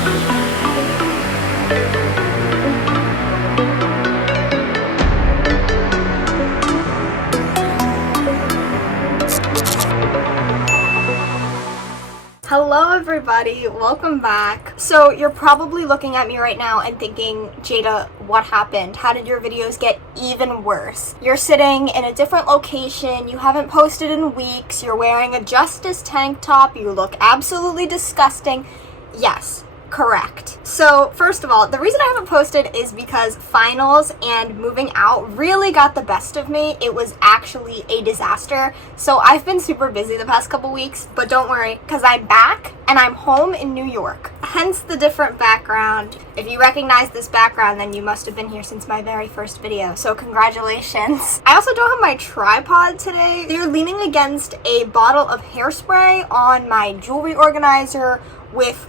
Hello everybody, welcome back. So you're probably looking at me right now and thinking, Jada, what happened? How did your videos get even worse? You're sitting in a different location, you haven't posted in weeks, you're wearing a Justice tank top, you look absolutely disgusting. Yes, correct. So first of all, the reason I haven't posted is because finals and moving out really got the best of me. It was actually a disaster. So I've been super busy the past couple weeks, but don't worry, because I'm back and I'm home in New York. Hence the different background. If you recognize this background, then you must have been here since my very first video. So congratulations. I also don't have my tripod today. They're leaning against a bottle of hairspray on my jewelry organizer with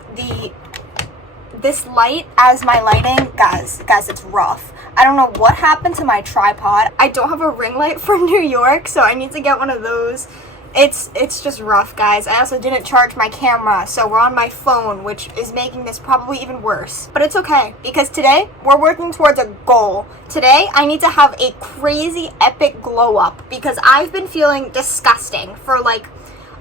this light as my lighting. Guys, it's rough. I don't know what happened to my tripod. I don't have a ring light from New York, so I need to get one of those. It's just rough, guys. I also didn't charge my camera, so we're on my phone, which is making this probably even worse. But it's okay, because today we're working towards a goal. Today I need to have a crazy epic glow up because I've been feeling disgusting for like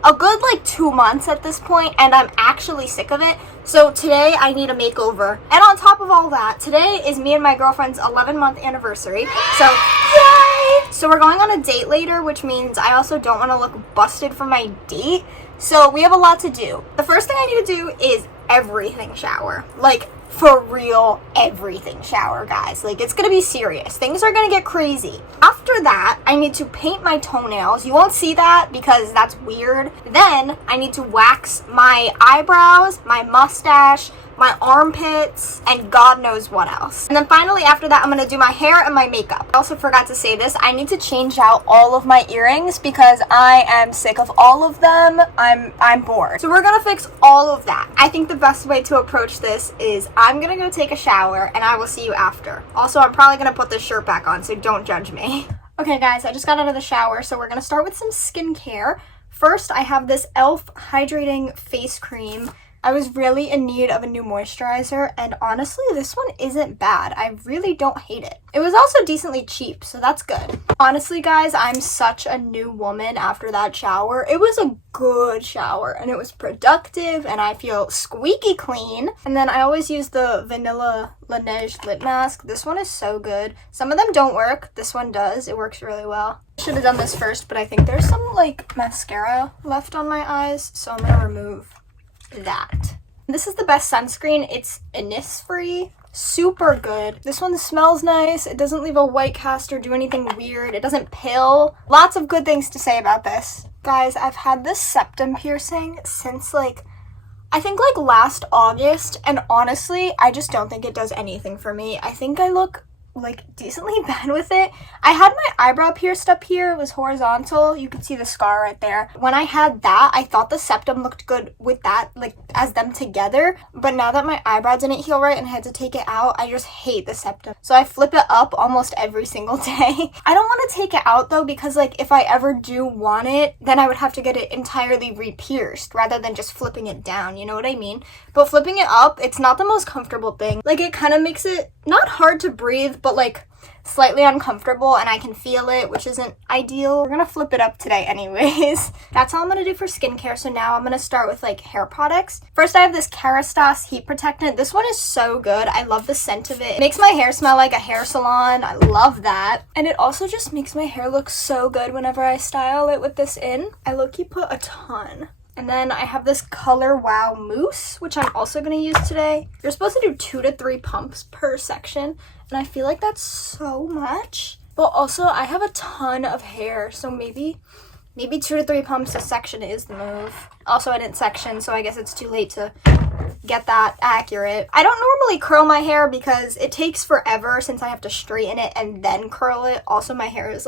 a good 2 months at this point, and I'm actually sick of it. So today I need a makeover. And on top of all that, today is me and my girlfriend's 11-month anniversary. So yay! So we're going on a date later, which means I also don't want to look busted for my date. So we have a lot to do. The first thing I need to do is everything shower. Like, for real, everything shower, guys. Like, it's gonna be serious. Things are gonna get crazy. After that, I need to paint my toenails. You won't see that because that's weird. Then I need to wax my eyebrows, my mustache, my armpits, and God knows what else. And then finally, after that, I'm gonna do my hair and my makeup. I also forgot to say this. I need to change out all of my earrings because I am sick of all of them. I'm bored. So we're gonna fix all of that. I think the best way to approach this is I'm gonna go take a shower and I will see you after. Also, I'm probably gonna put this shirt back on, so don't judge me. Okay guys, I just got out of the shower, so we're gonna start with some skincare. First, I have this e.l.f. hydrating face cream. I was really in need of a new moisturizer, and honestly, this one isn't bad. I really don't hate it. It was also decently cheap, so that's good. Honestly, guys, I'm such a new woman after that shower. It was a good shower, and it was productive, and I feel squeaky clean. And then I always use the Vanilla Laneige lip mask. This one is so good. Some of them don't work. This one does. It works really well. Should have done this first, but I think there's some, mascara left on my eyes, so I'm gonna remove that. This is the best sunscreen. It's Innisfree. Super good. This one smells nice. It doesn't leave a white cast or do anything weird. It doesn't pill. Lots of good things to say about this. Guys, I've had this septum piercing since I think last August, and honestly, I just don't think it does anything for me. I think I look decently bad with it. I had my eyebrow pierced up here. It was horizontal. You can see the scar right there. When I had that, I thought the septum looked good with that, as them together. But now that my eyebrow didn't heal right and I had to take it out, I just hate the septum. So I flip it up almost every single day. I don't want to take it out though, because if I ever do want it, then I would have to get it entirely re-pierced rather than just flipping it down. You know what I mean? But flipping it up, it's not the most comfortable thing. It kind of makes it not hard to breathe, but slightly uncomfortable, and I can feel it, which isn't ideal. We're gonna flip it up today anyways. That's all I'm gonna do for skincare. So now I'm gonna start with hair products. First, I have this Kerastase heat protectant. This one is so good. I love the scent of it. It makes my hair smell like a hair salon. I love that. And it also just makes my hair look so good whenever I style it with this in. I low-key put a ton. And then I have this Color Wow mousse, which I'm also going to use today. You're supposed to do 2 to 3 pumps per section, and I feel like that's so much. But also, I have a ton of hair, so maybe 2 to 3 pumps a section is the move. Also, I didn't section, so I guess it's too late to get that accurate. I don't normally curl my hair because it takes forever since I have to straighten it and then curl it. Also, my hair is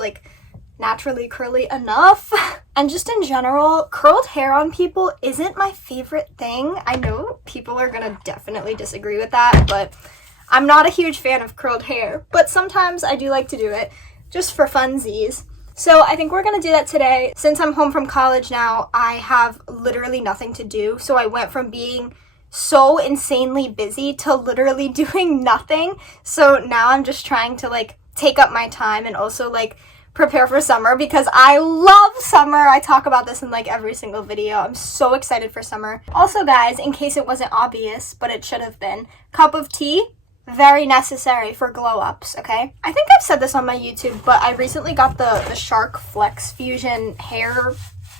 naturally curly enough. And just in general, curled hair on people isn't my favorite thing. I know people are gonna definitely disagree with that, but I'm not a huge fan of curled hair. But sometimes I do like to do it, just for funsies. So I think we're gonna do that today. Since I'm home from college now, I have literally nothing to do. So I went from being so insanely busy to literally doing nothing. So now I'm just trying to like take up my time and also like prepare for summer because I love summer. I talk about this in like every single video. I'm so excited for summer. Also guys, in case it wasn't obvious, but it should have been, cup of tea, very necessary for glow ups, okay? I think I've said this on my YouTube, but I recently got the Shark Flex Fusion hair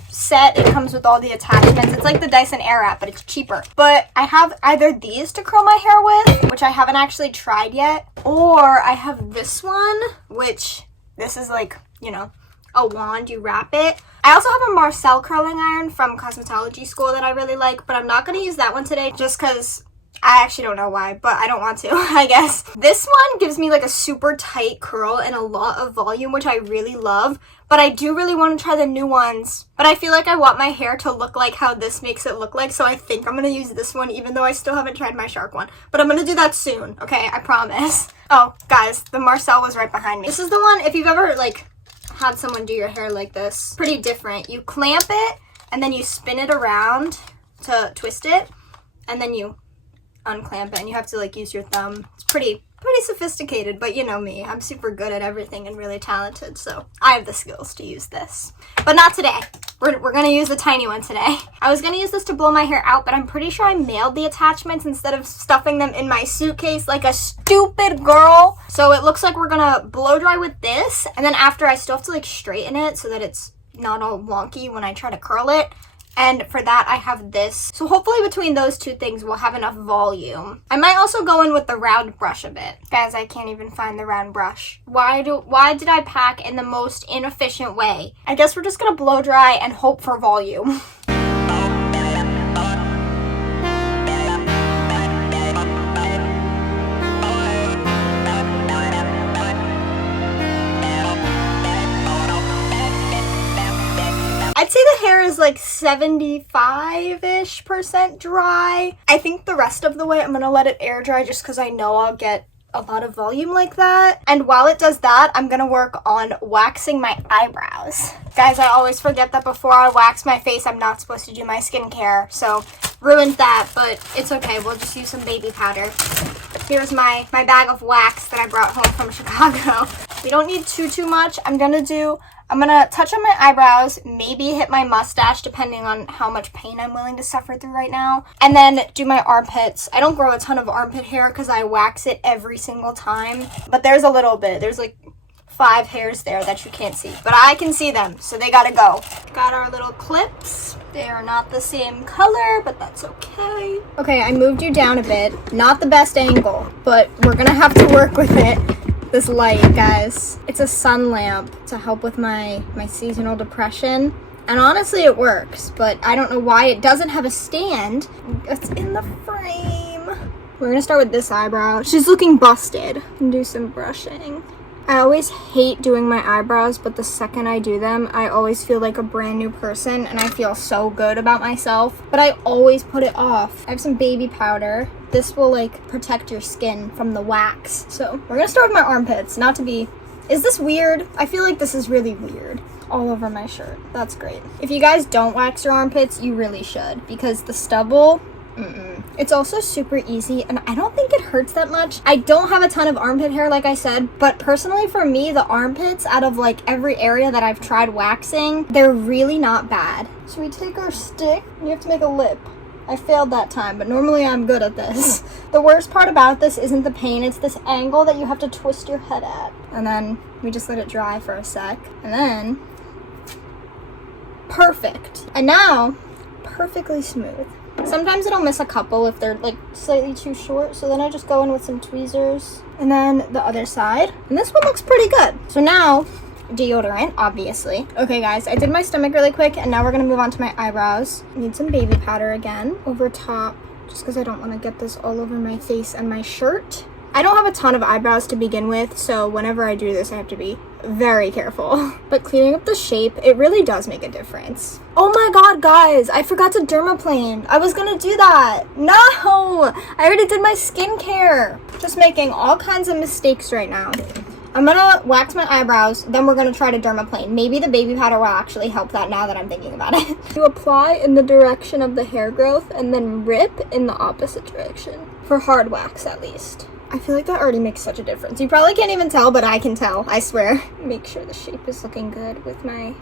set. It comes with all the attachments. It's like the Dyson Airwrap, but it's cheaper. But I have either these to curl my hair with, which I haven't actually tried yet, or I have this one, which this is like, you know, a wand, you wrap it. I also have a Marcel curling iron from cosmetology school that I really like, but I'm not going to use that one today just because I actually don't know why, but I don't want to, I guess. This one gives me like a super tight curl and a lot of volume, which I really love, but I do really want to try the new ones. But I feel like I want my hair to look like how this makes it look like, so I think I'm going to use this one, even though I still haven't tried my Shark one. But I'm going to do that soon, okay? I promise. Oh, guys, the Marcel was right behind me. This is the one, if you've ever, like, had someone do your hair like this, pretty different. You clamp it, and then you spin it around to twist it, and then you unclamp it, and you have to like use your thumb. It's pretty sophisticated, but you know me, I'm super good at everything and really talented, so I have the skills to use this. But not today. We're gonna use the tiny one today. I was gonna use this to blow my hair out, but I'm pretty sure I mailed the attachments instead of stuffing them in my suitcase like a stupid girl. So it looks like we're gonna blow dry with this, and then after I still have to like straighten it so that it's not all wonky when I try to curl it. And for that, I have this. So hopefully between those two things, we'll have enough volume. I might also go in with the round brush a bit. Guys, I can't even find the round brush. Why did I pack in the most inefficient way? I guess we're just gonna blow dry and hope for volume. I'd say the hair is like 75-ish% dry. I think the rest of the way I'm gonna let it air dry just because I know I'll get a lot of volume like that. And while it does that, I'm gonna work on waxing my eyebrows. Guys, I always forget that before I wax my face, I'm not supposed to do my skincare. So ruined that, but it's okay. We'll just use some baby powder. Here's my bag of wax that I brought home from Chicago. We don't need too much. I'm gonna touch on my eyebrows, maybe hit my mustache depending on how much pain I'm willing to suffer through right now, and then do my armpits. I don't grow a ton of armpit hair because I wax it every single time, but there's a little bit. There's like 5 hairs there that you can't see, but I can see them, so they gotta go. Got our little clips. They are not the same color, but that's okay. Okay, I moved you down a bit. Not the best angle, but we're gonna have to work with it. This light, guys, it's a sun lamp to help with my seasonal depression, and honestly it works, but I don't know why it doesn't have a stand. It's in the frame. We're gonna start with this eyebrow. She's looking busted. And do some brushing. I always hate doing my eyebrows, but the second I do them, I always feel like a brand new person, and I feel so good about myself, but I always put it off. I have some baby powder. This will like protect your skin from the wax. So we're gonna start with my armpits. Not to be, is this weird? I feel like this is really weird. All over my shirt. That's great. If you guys don't wax your armpits, you really should, because the stubble, It's also super easy, and I don't think it hurts that much. I don't have a ton of armpit hair, like I said, but personally for me, the armpits, out of like every area that I've tried waxing, they're really not bad. So we take our stick, and you have to make a lip. I failed that time, but normally I'm good at this. The worst part about this isn't the pain, it's this angle that you have to twist your head at. And then we just let it dry for a sec, and then perfect. And now, perfectly smooth. Sometimes it'll miss a couple if they're like slightly too short, so then I just go in with some tweezers. And then the other side. And this one looks pretty good. So now, deodorant, obviously. Okay guys, I did my stomach really quick, and now we're gonna move on to my eyebrows. Need some baby powder again over top, just because I don't want to get this all over my face and my shirt. I don't have a ton of eyebrows to begin with, so whenever I do this, I have to be very careful. But cleaning up the shape, it really does make a difference. Oh my god, guys, I forgot to dermaplane. I was gonna do that. No! I already did my skincare. Just making all kinds of mistakes right now. I'm gonna wax my eyebrows, then we're gonna try to dermaplane. Maybe the baby powder will actually help that now that I'm thinking about it. You apply in the direction of the hair growth and then rip in the opposite direction. For hard wax, at least. I feel like that already makes such a difference. You probably can't even tell, but I can tell, I swear. Make sure the shape is looking good with my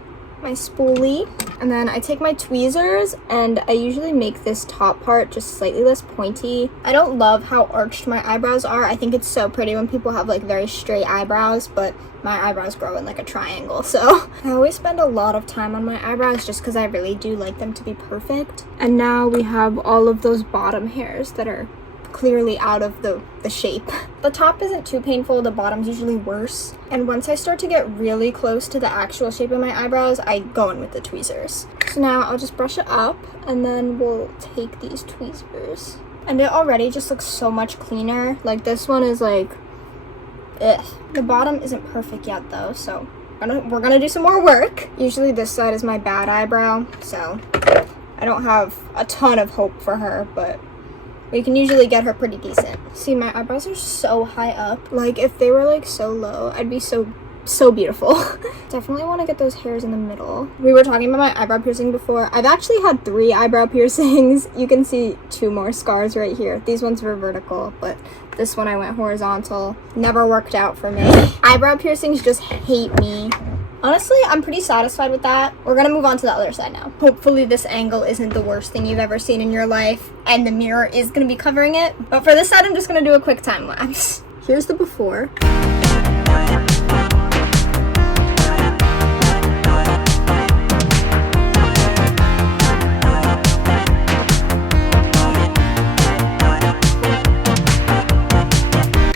spoolie. And then I take my tweezers and I usually make this top part just slightly less pointy. I don't love how arched my eyebrows are. I think it's so pretty when people have like very straight eyebrows, but my eyebrows grow in like a triangle, so I always spend a lot of time on my eyebrows just because I really do like them to be perfect. And now we have all of those bottom hairs that are clearly out of the shape. The top isn't too painful, the bottom's usually worse. And once I start to get really close to the actual shape of my eyebrows, I go in with the tweezers. So now I'll just brush it up and then we'll take these tweezers. And it already just looks so much cleaner. Like this one is like, ugh. The bottom isn't perfect yet though, so we're gonna do some more work. Usually this side is my bad eyebrow, so I don't have a ton of hope for her, but we can usually get her pretty decent. See, my eyebrows are so high up. Like, if they were, like, so low, I'd be so beautiful. Definitely want to get those hairs in the middle. We were talking about my eyebrow piercing before. I've actually had 3 eyebrow piercings. You can see 2 more scars right here. These ones were vertical, but this one I went horizontal. Never worked out for me. Eyebrow piercings just hate me. Honestly, I'm pretty satisfied with that. We're gonna move on to the other side now. Hopefully this angle isn't the worst thing you've ever seen in your life and the mirror is gonna be covering it. But for this side, I'm just gonna do a quick time lapse. Here's the before.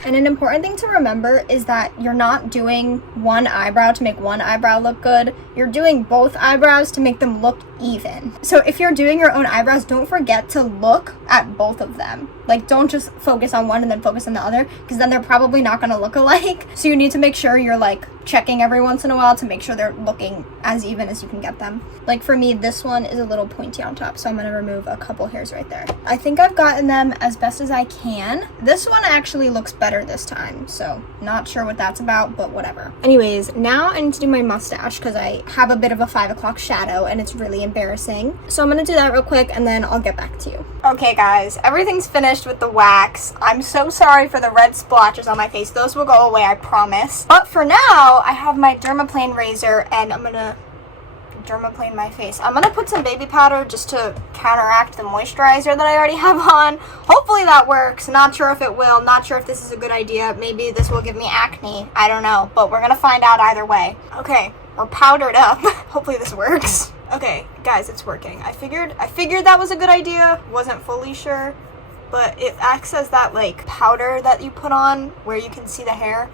And an important thing to remember is that you're not doing one eyebrow to make one eyebrow look good. You're doing both eyebrows to make them look even. So if you're doing your own eyebrows, don't forget to look at both of them. Like, don't just focus on one and then focus on the other, because then they're probably not going to look alike. So you need to make sure you're like checking every once in a while to make sure they're looking as even as you can get them. Like for me, this one is a little pointy on top, so I'm going to remove a couple hairs right there. I think I've gotten them as best as I can. This one actually looks better this time, so not sure what that's about, but whatever. Anyways, now I need to do my mustache because I have a bit of a 5 o'clock shadow and it's really embarrassing. So I'm going to do that real quick and then I'll get back to you. Okay guys, everything's finished with the wax. I'm so sorry for the red splotches on my face. Those will go away, I promise. But for now, I have my dermaplane razor and I'm gonna dermaplane my face. I'm gonna put some baby powder just to counteract the moisturizer that I already have on. Hopefully that works. Not sure if it will. Not sure if this is a good idea. Maybe this will give me acne. I don't know, but we're gonna find out either way. Okay, we're powdered up. Hopefully this works. Okay, guys, it's working. I figured that was a good idea. Wasn't fully sure, but it acts as that like powder that you put on where you can see the hair.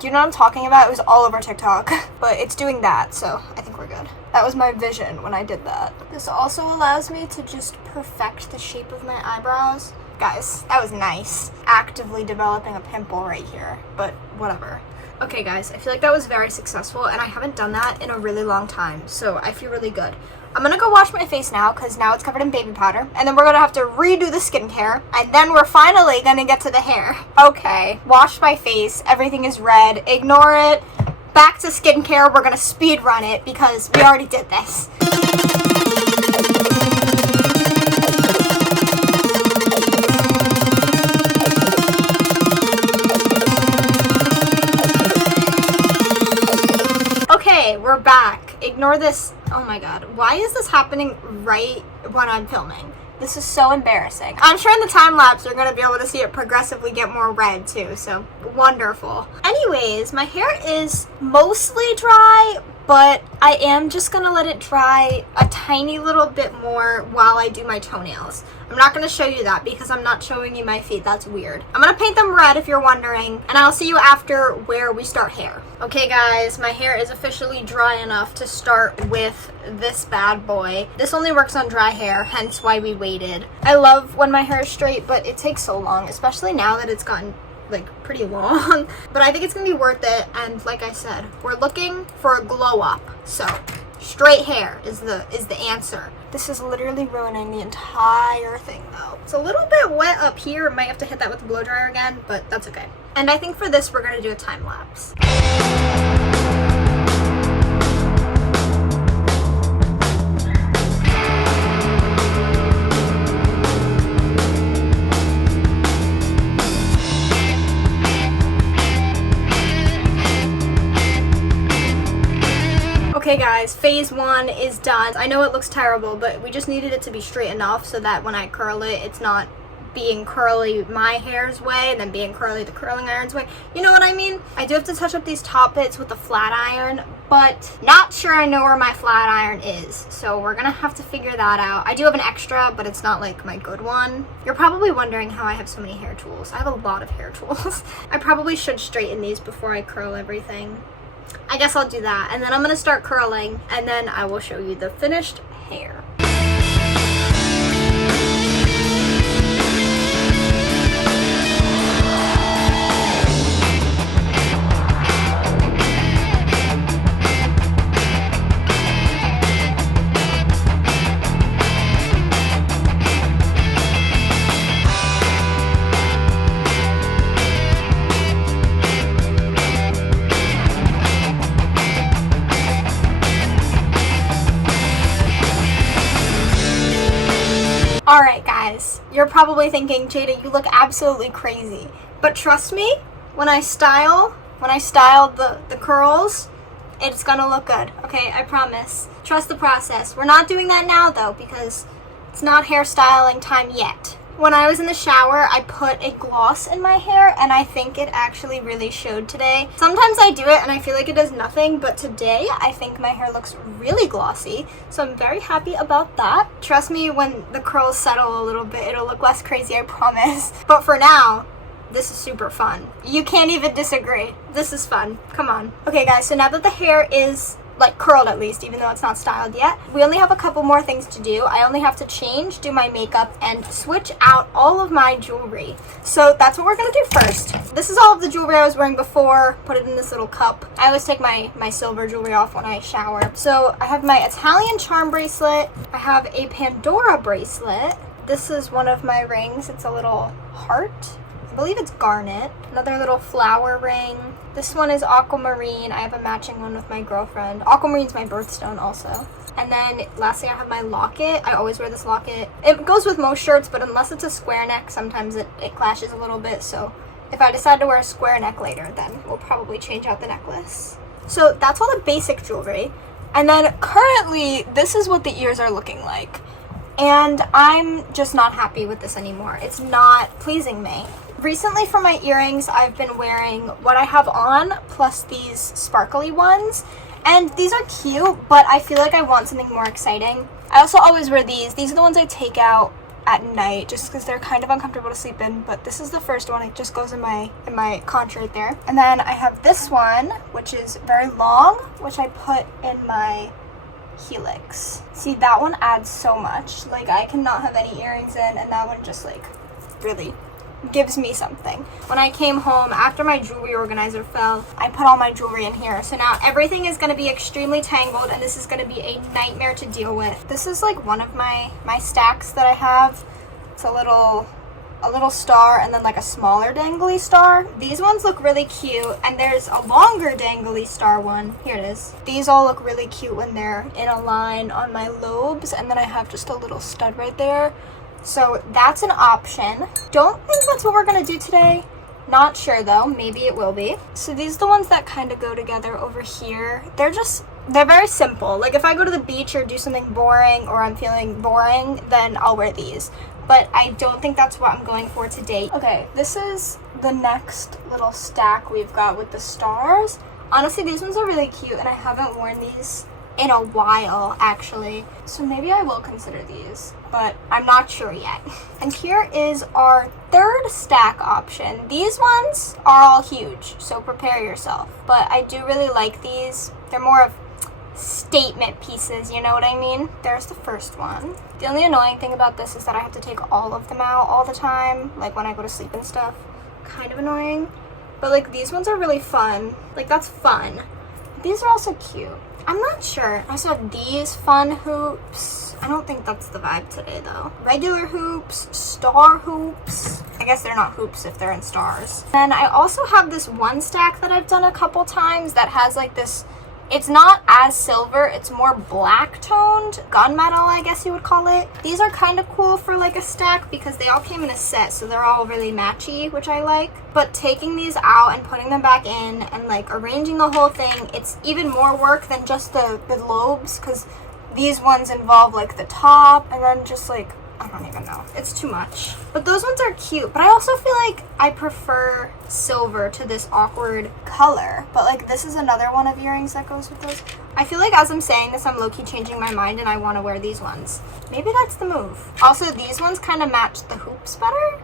Do you know what I'm talking about? It was all over TikTok, but it's doing that, so I think we're good. That was my vision when I did that. This also allows me to just perfect the shape of my eyebrows. Guys, that was nice. Actively developing a pimple right here, but whatever. Okay guys, I feel like that was very successful and I haven't done that in a really long time, so I feel really good. I'm gonna go wash my face now because now it's covered in baby powder, and then we're gonna have to redo the skincare, and then we're finally gonna get to the hair. Okay, wash my face, everything is red, ignore it. Back to skincare, we're gonna speed run it because we already did this. Okay, we're back. Ignore this. Oh my god. Why is this happening right when I'm filming? This is so embarrassing. I'm sure in the time lapse you're going to be able to see it progressively get more red too, so wonderful. Anyways, my hair is mostly dry, but I am just going to let it dry a tiny little bit more while I do my toenails. I'm not going to show you that because I'm not showing you my feet. That's weird. I'm going to paint them red if you're wondering, and I'll see you after where we start hair. Okay guys, my hair is officially dry enough to start with this bad boy. This only works on dry hair, hence why we waited. I love when my hair is straight, but it takes so long, especially now that it's gotten like pretty long. But I think it's gonna be worth it, and like I said, we're looking for a glow up. So straight hair is the answer. This is literally ruining the entire thing though. It's a little bit wet up here. Might have to hit that with the blow dryer again, but that's okay. And I think for this, we're gonna do a time lapse. Okay guys, phase 1 is done. I know it looks terrible, but we just needed it to be straight enough so that when I curl it, it's not being curly my hair's way and then being curly the curling iron's way. You know what I mean? I do have to touch up these top bits with the flat iron, but not sure I know where my flat iron is. So we're gonna have to figure that out. I do have an extra, but it's not like my good one. You're probably wondering how I have so many hair tools. I have a lot of hair tools. I probably should straighten these before I curl everything. I guess I'll do that, and then I'm gonna start curling, and then I will show you the finished hair. Alright guys, you're probably thinking, Jada, you look absolutely crazy. But trust me, when I style the curls, it's gonna look good, okay? I promise. Trust the process. We're not doing that now though, because it's not hairstyling time yet. When I was in the shower, I put a gloss in my hair, and I think it actually really showed today. Sometimes I do it and I feel like it does nothing, but today I think my hair looks really glossy, so I'm very happy about that. Trust me, when the curls settle a little bit, it'll look less crazy, I promise. But for now, this is super fun. You can't even disagree. This is fun. Come on. Okay guys, so now that the hair is like curled at least, even though it's not styled yet, we only have a couple more things to do. I only have to change, do my makeup, and switch out all of my jewelry. So that's what we're gonna do first. This is all of the jewelry I was wearing before, put it in this little cup. I always take my silver jewelry off when I shower. So I have my Italian charm bracelet, I have a Pandora bracelet. This is one of my rings, it's a little heart. I believe it's garnet. Another little flower ring. This one is aquamarine. I have a matching one with my girlfriend. Aquamarine's my birthstone also. And then lastly, I have my locket. I always wear this locket. It goes with most shirts, but unless it's a square neck, sometimes it clashes a little bit. So if I decide to wear a square neck later, then we'll probably change out the necklace. So that's all the basic jewelry. And then currently, this is what the ears are looking like. And I'm just not happy with this anymore. It's not pleasing me. Recently for my earrings, I've been wearing what I have on plus these sparkly ones. And these are cute, but I feel like I want something more exciting. I also always wear these. These are the ones I take out at night just because they're kind of uncomfortable to sleep in. But this is the first one. It just goes in my conch right there. And then I have this one, which is very long, which I put in my helix. See, that one adds so much. Like, I cannot have any earrings in, and that one just like really gives me something. When I came home after my jewelry organizer fell, I put all my jewelry in here. So now everything is going to be extremely tangled, and this is going to be a nightmare to deal with. This is like one of my stacks that I have. It's a little star and then like a smaller dangly star. These ones look really cute, and there's a longer dangly star one. Here it is. These all look really cute when they're in a line on my lobes, and then I have just a little stud right there. So that's an option. Don't think that's what we're gonna do today. Not sure though, maybe it will be. So these are the ones that kind of go together over here. They're very simple. Like if I go to the beach or do something boring, or I'm feeling boring, then I'll wear these. But I don't think that's what I'm going for today. Okay, this is the next little stack we've got with the stars. Honestly, these ones are really cute, and I haven't worn these in a while actually, so maybe I will consider these, but I'm not sure yet. And here is our third stack option. These ones are all huge, so prepare yourself, but I do really like these. They're more of statement pieces, you know what I mean? There's the first one. The only annoying thing about this is that I have to take all of them out all the time, like when I go to sleep and stuff. Kind of annoying, but like these ones are really fun. Like that's fun. These are also cute. I'm not sure. I also have these fun hoops. I don't think that's the vibe today though. Regular hoops, star hoops. I guess they're not hoops if they're in stars. And I also have this one stack that I've done a couple times that has like this, it's not as silver, it's more black toned, gunmetal I guess you would call it. These are kind of cool for like a stack because they all came in a set, so they're all really matchy, which I like. But taking these out and putting them back in and like arranging the whole thing, it's even more work than just the lobes, because these ones involve like the top and then just like, I don't even know. It's too much. But those ones are cute. But I also feel like I prefer silver to this awkward color. But like this is another one of earrings that goes with those. I feel like as I'm saying this, I'm low-key changing my mind and I want to wear these ones. Maybe that's the move. Also, these ones kind of match the hoops better.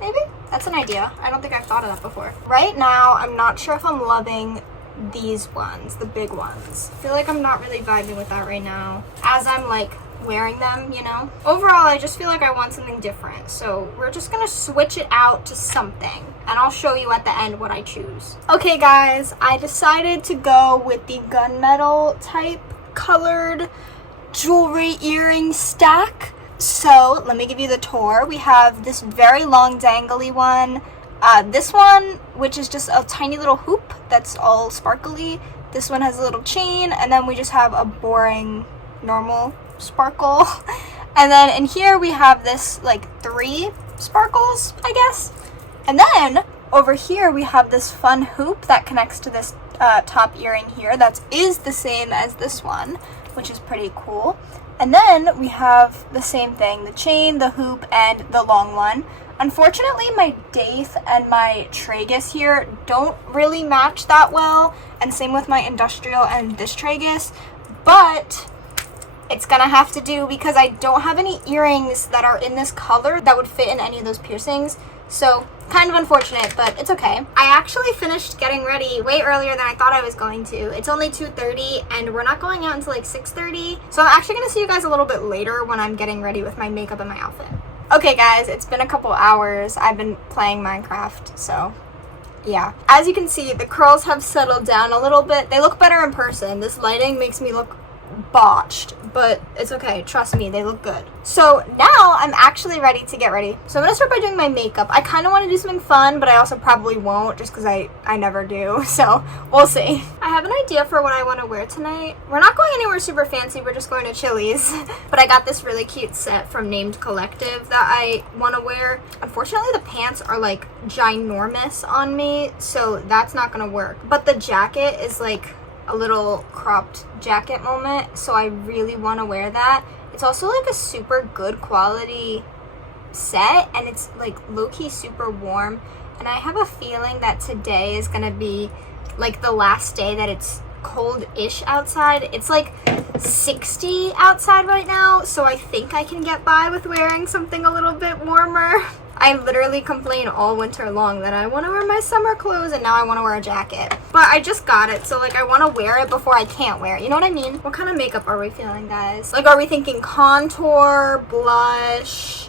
Maybe? That's an idea. I don't think I've thought of that before. Right now, I'm not sure if I'm loving these ones, the big ones. I feel like I'm not really vibing with that right now. As I'm like wearing them, you know? Overall, I just feel like I want something different. So we're just gonna switch it out to something. And I'll show you at the end what I choose. Okay guys, I decided to go with the gunmetal type colored jewelry earring stack. So let me give you the tour. We have this very long dangly one. This one, which is just a tiny little hoop that's all sparkly. This one has a little chain, and then we just have a boring, normal sparkle. And then in here we have this like 3 sparkles, I guess. And then over here we have this fun hoop that connects to this top earring here that is the same as this one, which is pretty cool. And then we have the same thing, the chain, the hoop, and the long one. Unfortunately, my Daith and my tragus here don't really match that well, and same with my industrial and this tragus, but it's gonna have to do because I don't have any earrings that are in this color that would fit in any of those piercings. So kind of unfortunate, but it's okay. I actually finished getting ready way earlier than I thought I was going to. It's only 2:30 and we're not going out until like 6:30. So I'm actually gonna see you guys a little bit later when I'm getting ready with my makeup and my outfit. Okay guys, it's been a couple hours. I've been playing Minecraft, so yeah. As you can see, the curls have settled down a little bit. They look better in person. This lighting makes me look botched, but it's okay. Trust me, they look good. So now I'm actually ready to get ready. So I'm gonna start by doing my makeup. I kind of want to do something fun, but I also probably won't just because I never do. So we'll see. I have an idea for what I want to wear tonight. We're not going anywhere super fancy. We're just going to Chili's. But I got this really cute set from Named Collective that I want to wear. Unfortunately, the pants are like ginormous on me, so that's not gonna work. But the jacket is like a little cropped jacket moment, so I really want to wear that. It's also like a super good quality set, and it's like low-key super warm, and I have a feeling that today is gonna be like the last day that it's cold-ish outside. It's like 60 outside right now, so I think I can get by with wearing something a little bit warmer. I literally complain all winter long that I want to wear my summer clothes and now I want to wear a jacket. But I just got it, so like I want to wear it before I can't wear it. You know what I mean? What kind of makeup are we feeling, guys? Like, are we thinking contour, blush,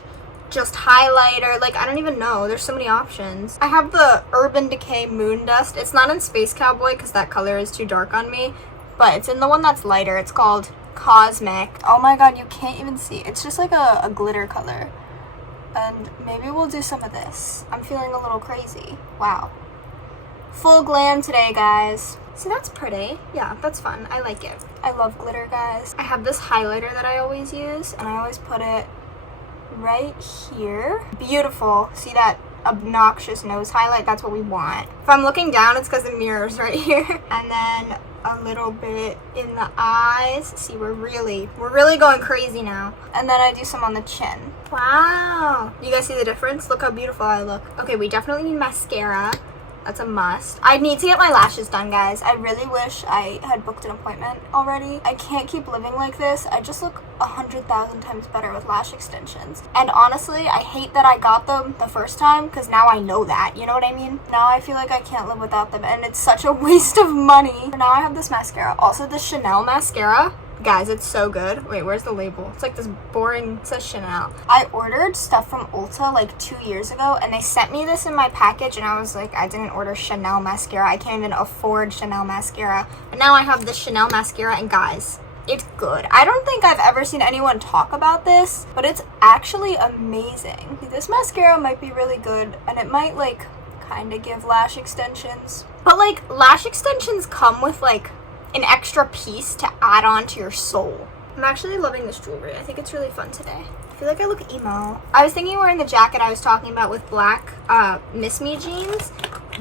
just highlighter? Like, I don't even know. There's so many options. I have the Urban Decay Moon Dust. It's not in Space Cowboy because that color is too dark on me, but it's in the one that's lighter. It's called Cosmic. Oh my god, you can't even see. It's just like a glitter color. And maybe we'll do some of this. I'm feeling a little crazy. Wow. Full glam today, guys. See, that's pretty. Yeah, that's fun. I like it. I love glitter, guys. I have this highlighter that I always use, and I always put it right here. Beautiful. See that obnoxious nose highlight? That's what we want. If I'm looking down, it's because the mirror's right here. And then a little bit in the eyes. See, we're really going crazy now. And then I do some on the chin. Wow. You guys see the difference? Look how beautiful I look. Okay, we definitely need mascara. That's a must. I need to get my lashes done, guys. I really wish I had booked an appointment already. I can't keep living like this. I just look 100,000 times better with lash extensions. And honestly, I hate that I got them the first time because now I know that. You know what I mean? Now I feel like I can't live without them, and it's such a waste of money. Now I have this mascara. Also, the Chanel mascara. Guys, it's so good. Wait, where's the label? It's like this boring, it says Chanel. I ordered stuff from Ulta like 2 years ago, and they sent me this in my package, and I was like, I didn't order Chanel mascara. I can't even afford Chanel mascara. But now I have the Chanel mascara, and guys, it's good. I don't think I've ever seen anyone talk about this, but it's actually amazing. This mascara might be really good, and it might like kind of give lash extensions. But like lash extensions come with like an extra piece to add on to your soul. I'm actually loving this jewelry. I think it's really fun today. I feel like I look emo. I was thinking of wearing the jacket I was talking about with black Miss Me jeans,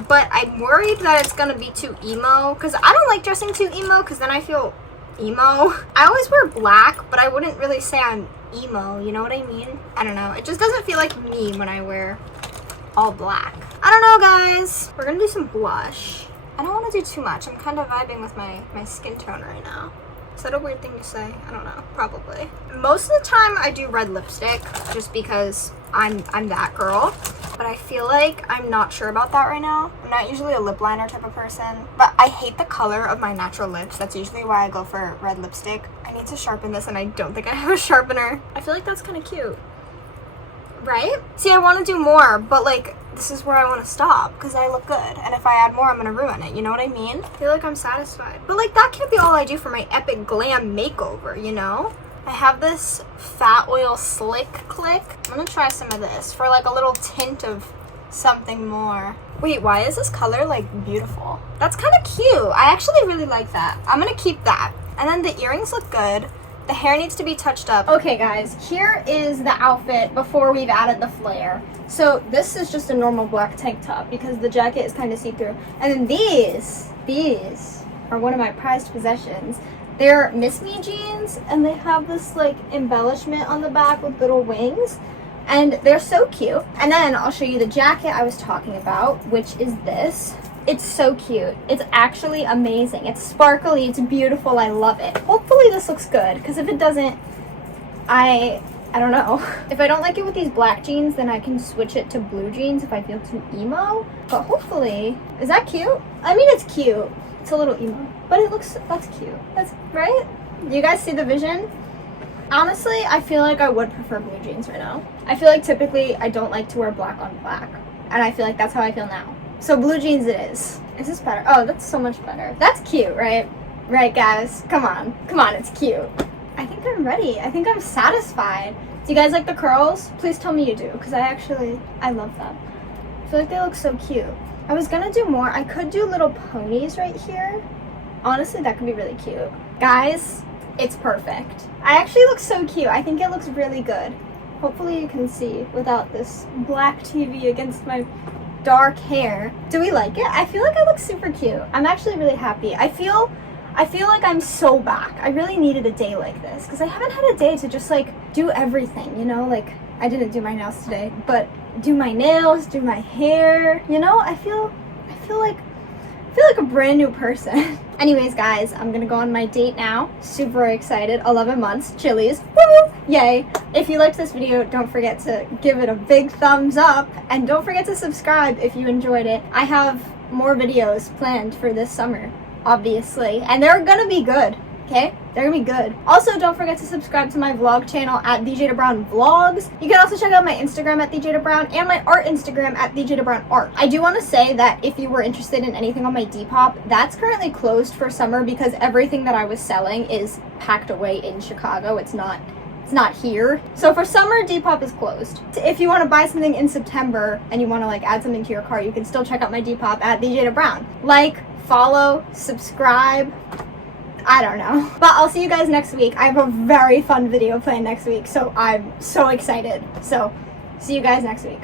but I'm worried that it's gonna be too emo, because I don't like dressing too emo, because then I feel emo. I always wear black, but I wouldn't really say I'm emo, you know what I mean? I don't know. It just doesn't feel like me when I wear all black. I don't know, guys. We're gonna do some blush. I don't want to do too much. I'm kind of vibing with my skin tone right now. Is that a weird thing to say? I don't know. Probably. Most of the time I do red lipstick just because I'm that girl. But I feel like I'm not sure about that right now. I'm not usually a lip liner type of person. But I hate the color of my natural lips. That's usually why I go for red lipstick. I need to sharpen this and I don't think I have a sharpener. I feel like that's kind of cute. Right? See, I want to do more, but like, this is where I want to stop because I look good. And if I add more, I'm going to ruin it. You know what I mean? I feel like I'm satisfied. But like, that can't be all I do for my epic glam makeover, you know? I have this fat oil slick click. I'm going to try some of this for like a little tint of something more. Wait, why is this color like beautiful? That's kind of cute. I actually really like that. I'm going to keep that. And then the earrings look good. The hair needs to be touched up. Okay, guys, here is the outfit before we've added the flare. So this is just a normal black tank top because the jacket is kind of see-through. And then these are one of my prized possessions. They're Miss Me jeans, and they have this like embellishment on the back with little wings. And they're so cute. And then I'll show you the jacket I was talking about, which is this. It's so cute. It's actually amazing. It's sparkly. It's beautiful. I love it. Hopefully this looks good, because if it doesn't, I don't know. If I don't like it with these black jeans, then I can switch it to blue jeans if I feel too emo. But hopefully, is that cute? I mean, it's cute. It's a little emo, but that's cute. That's right? You guys see the vision? Honestly, I feel like I would prefer blue jeans right now. I feel like typically I don't like to wear black on black, and I feel like that's how I feel now. So blue jeans it is. Is this better? Oh, that's so much better. That's cute, right? Right, guys? Come on. Come on, it's cute. I think I'm ready. I think I'm satisfied. Do you guys like the curls? Please tell me you do, because I love them. I feel like they look so cute. I was gonna do more. I could do little ponies right here. Honestly, that could be really cute. Guys, it's perfect. I actually look so cute. I think it looks really good. Hopefully you can see without this black TV against my dark hair. Do we like it? I feel like I look super cute. I'm actually really happy. I feel like I'm so back. I really needed a day like this because I haven't had a day to just like do everything, you know? Like, I didn't do my nails today, but do my nails, do my hair, you know? I feel like a brand new person. Anyways, guys, I'm gonna go on my date now. Super excited. 11 months. Chili's. Woo! Yay. If you liked this video, don't forget to give it a big thumbs up. And don't forget to subscribe if you enjoyed it. I have more videos planned for this summer, obviously. And they're gonna be good. Okay? They're gonna be good. Also, don't forget to subscribe to my vlog channel at DJDaBrown Vlogs. You can also check out my Instagram at DJDaBrown and my art Instagram at DJDaBrown Art. I do want to say that if you were interested in anything on my Depop, that's currently closed for summer because everything that I was selling is packed away in Chicago. It's not here. So for summer, Depop is closed. If you want to buy something in September and you want to like add something to your cart, you can still check out my Depop at DJDaBrown. Like, follow, subscribe. I don't know. But I'll see you guys next week. I have a very fun video planned next week, so I'm so excited. So, see you guys next week.